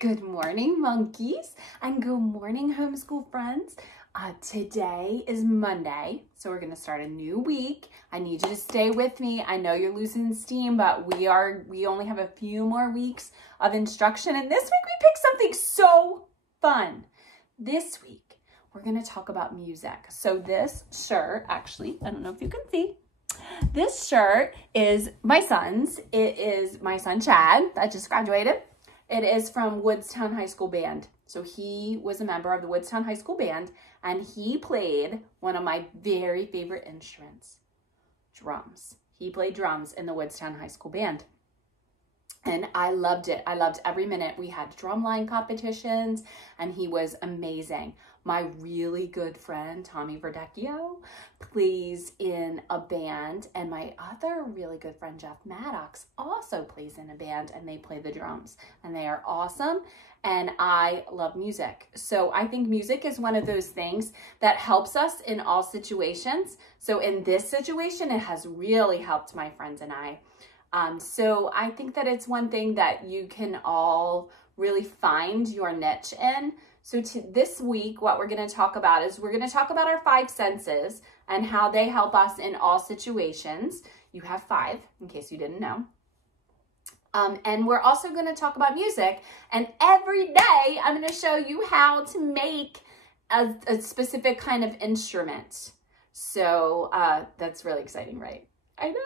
Good morning, monkeys, and good morning, homeschool friends. Today is Monday, so we're going to start a new week. I need you to stay with me. I know you're losing steam, but we only have a few more weeks of instruction, and this week we picked something so fun. This week, we're going to talk about music. So this shirt, actually, I don't know if you can see, this shirt is my son's. It is my son, Chad, that just graduated. It is from Woodstown High School Band. So he was a member of the Woodstown High School Band, and he played one of my very favorite instruments, drums. He played drums in the Woodstown High School Band. And I loved it. I loved every minute. We had drumline competitions, and he was amazing. My really good friend, Tommy Verdecchio, plays in a band, and my other really good friend, Jeff Maddox, also plays in a band, and they play the drums, and they are awesome, and I love music. So I think music is one of those things that helps us in all situations. So in this situation, it has really helped my friends and I. So I think that it's one thing that you can all really find your niche in. So this week, what we're going to talk about is we're going to talk about our 5 senses and how they help us in all situations. You have 5, in case you didn't know. And we're also going to talk about music. And every day, I'm going to show you how to make a specific kind of instrument. So that's really exciting, right? I know.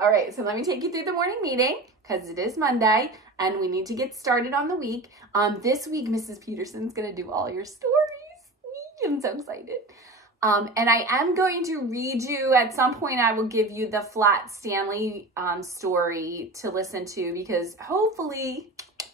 All right, so let me take you through the morning meeting because it is Monday and we need to get started on the week. This week, Mrs. Peterson's going to do all your stories. I'm so excited. And I am going to read you, at some point I will give you the Flat Stanley story to listen to because hopefully,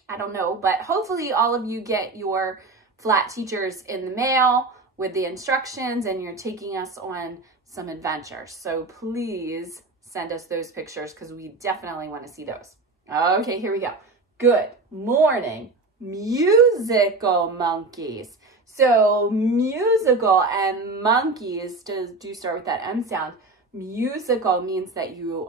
I don't know, but hopefully all of you get your Flat Teachers in the mail with the instructions and you're taking us on some adventures. So please send us those pictures because we definitely want to see those. Okay, here we go. Good morning, musical monkeys. So musical and monkeys do start with that M sound. Musical means that you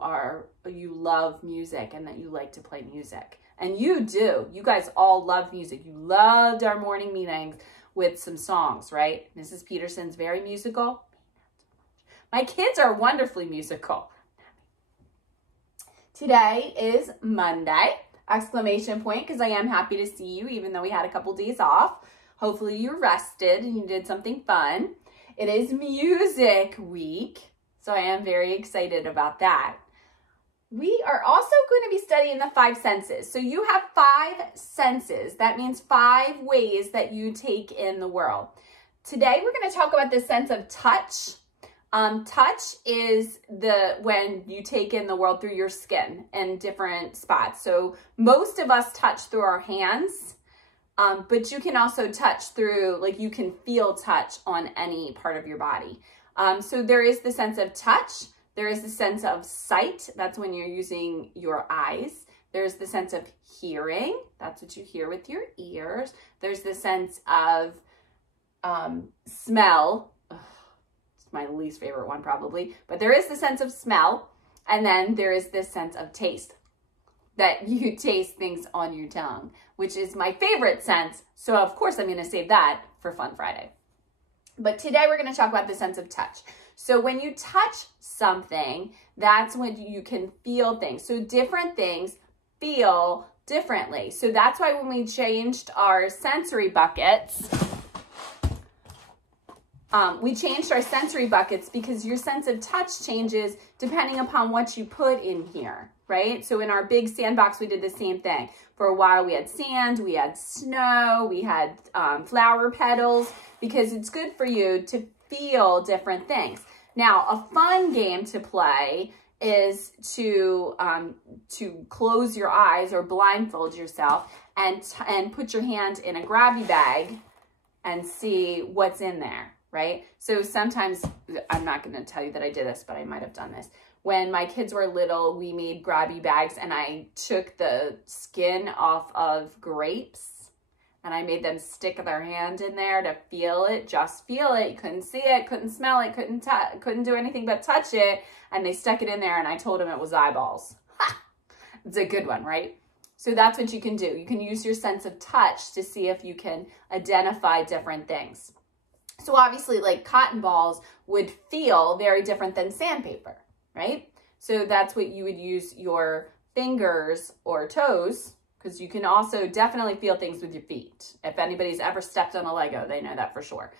love music and that you like to play music. And you do. You guys all love music. You loved our morning meetings with some songs, right? Mrs. Peterson's very musical. My kids are wonderfully musical. Today is Monday, exclamation point, because I am happy to see you, even though we had a couple days off. Hopefully you're rested and you did something fun. It is music week, so I am very excited about that. We are also going to be studying the 5 senses. So you have 5 senses. That means 5 ways that you take in the world. Today we're going to talk about the sense of touch. Touch is when you take in the world through your skin in different spots. So most of us touch through our hands, but you can also touch through, like you can feel touch on any part of your body. So there is the sense of touch. There is the sense of sight. That's when you're using your eyes. There's the sense of hearing. That's what you hear with your ears. There's the sense of smell. My least favorite one probably, but there is the sense of smell, and then there is this sense of taste, that you taste things on your tongue, which is my favorite sense, so of course I'm going to save that for Fun Friday. But today we're going to talk about the sense of touch. So when you touch something, that's when you can feel things. So different things feel differently. So that's why when we changed our sensory buckets, because your sense of touch changes depending upon what you put in here, right? So in our big sandbox, we did the same thing. For a while, we had sand, we had snow, we had flower petals, because it's good for you to feel different things. Now, a fun game to play is to close your eyes or blindfold yourself and put your hand in a grabby bag and see what's in there. Right? So sometimes, I'm not going to tell you that I did this, but I might have done this. When my kids were little, we made grabby bags and I took the skin off of grapes and I made them stick their hand in there to feel it, just feel it. You couldn't see it, couldn't smell it, couldn't do anything but touch it. And they stuck it in there and I told them it was eyeballs. Ha! It's a good one, right? So that's what you can do. You can use your sense of touch to see if you can identify different things. So obviously, like cotton balls would feel very different than sandpaper, right? So that's what you would use your fingers or toes, because you can also definitely feel things with your feet. If anybody's ever stepped on a Lego, they know that for sure.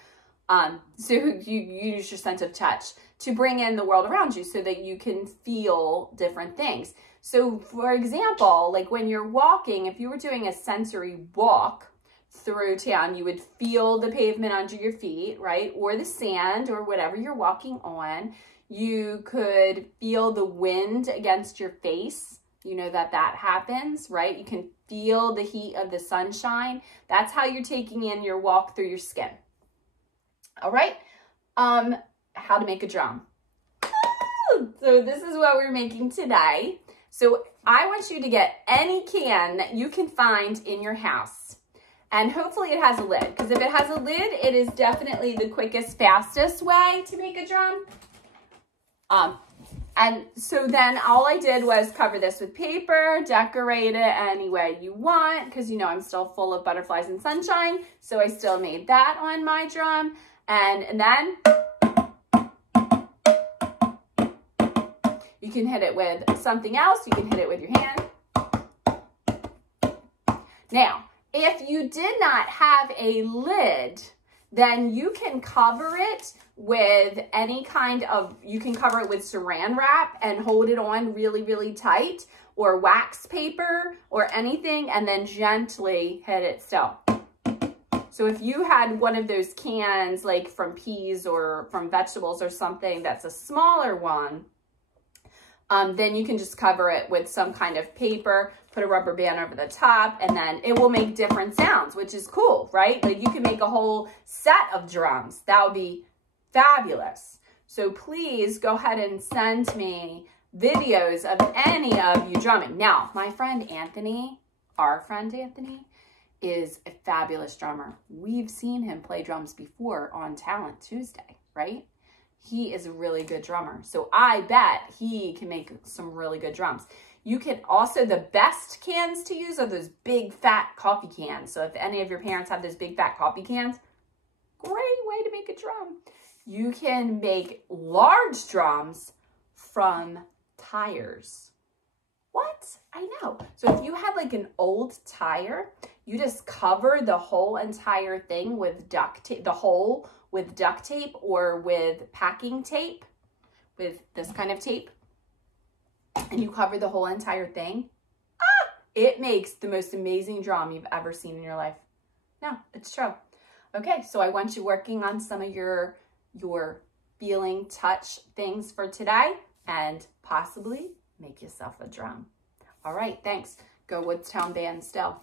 So you use your sense of touch to bring in the world around you so that you can feel different things. So for example, like when you're walking, if you were doing a sensory walk through town, you would feel the pavement under your feet, right? Or the sand or whatever you're walking on. You could feel the wind against your face. You know that happens, right? You can feel the heat of the sunshine. That's how you're taking in your walk through your skin. All right. How to make a drum. So this is what we're making today. So I want you to get any can that you can find in your house. And hopefully it has a lid, because if it has a lid, it is definitely the quickest, fastest way to make a drum. And so then all I did was cover this with paper, decorate it any way you want, because you know I'm still full of butterflies and sunshine. So I still made that on my drum. And then you can hit it with something else. You can hit it with your hand. Now, if you did not have a lid, then you can cover it with any kind of, you can cover it with saran wrap and hold it on really, really tight, or wax paper or anything, and then gently hit it still. So if you had one of those cans like from peas or from vegetables or something that's a smaller one, then you can just cover it with some kind of paper, put a rubber band over the top, and then it will make different sounds, which is cool, right? Like you can make a whole set of drums. That would be fabulous. So please go ahead and send me videos of any of you drumming. Now, my friend Anthony, our friend Anthony, is a fabulous drummer. We've seen him play drums before on Talent Tuesday, right? He is a really good drummer. So I bet he can make some really good drums. You can also, the best cans to use are those big fat coffee cans. So if any of your parents have those big fat coffee cans, great way to make a drum. You can make large drums from tires. What? I know. So if you have like an old tire, you just cover the whole entire thing with duct tape, the hole with duct tape or with packing tape, with this kind of tape, and you cover the whole entire thing. It makes the most amazing drum you've ever seen in your life. No, it's true. Okay, so I want you working on some of your feeling touch things for today, and possibly make yourself a drum. All right, thanks. Go Woodstown Band still.